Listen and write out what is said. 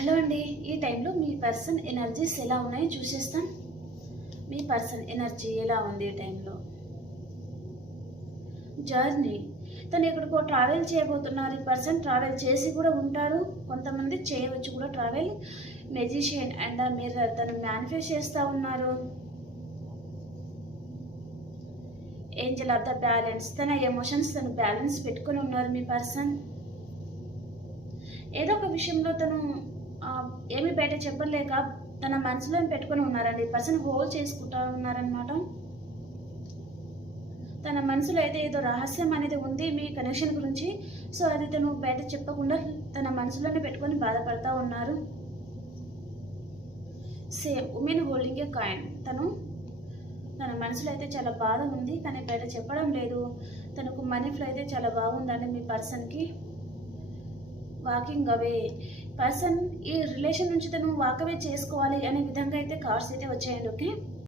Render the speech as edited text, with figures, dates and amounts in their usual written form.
Hello అండి. ఈ టైంలో మీ పర్సన్ ఎనర్జీస్ ఎలా ఉన్నాయో చూసేస్తాం. మీ పర్సన్ ఎనర్జీ ఎలా ఉంది ఈ టైంలో? జర్నీ. తను ఎక్కడికో ట్రావెల్ చేయబోతున్నారు. ఈ పర్సన్ ట్రావెల్ చేసి కూడా ఉంటారు. కొంతమంది చేయవచ్చు కూడా ట్రావెల్. Magician and mirror. తను మేనిఫెస్ట్ చేస్తూ ఉన్నారు. Angel of the balance. తన ఎమోషన్స్ తను బ్యాలెన్స్ పెట్టుకొని ఉన్నారు మీ పర్సన్. ఏదో ఒక విషయంలో తను ఏమి బయట చెప్పలేక తన మనసులో పెట్టుకొని ఉన్నారండి. పర్సన్ హోల్డ్ చేసుకుంటా ఉన్నారనమాట. తన మనసులో అయితే ఏదో రహస్యం అనేది ఉంది మీ కనెక్షన్ గురించి. సో అది తను బయట చెప్పకుండా తన మనసులోనే పెట్టుకొని బాధపడతా ఉన్నారు. Same women holding a coin. తన మనసులో అయితే చాలా బాధ ఉంది, కానీ బయట చెప్పడం లేదు. తనకు మనీ ఫ్లో అయితే చాలా బాగుందండి మీ పర్సన్కి. Walking away. పర్సన్ ఈ రిలేషన్ నుంచి తను వాక్ అవే చేసుకోవాలి అనే విధంగా అయితే కార్డ్స్ అయితే వచ్చాయండి. ఓకే.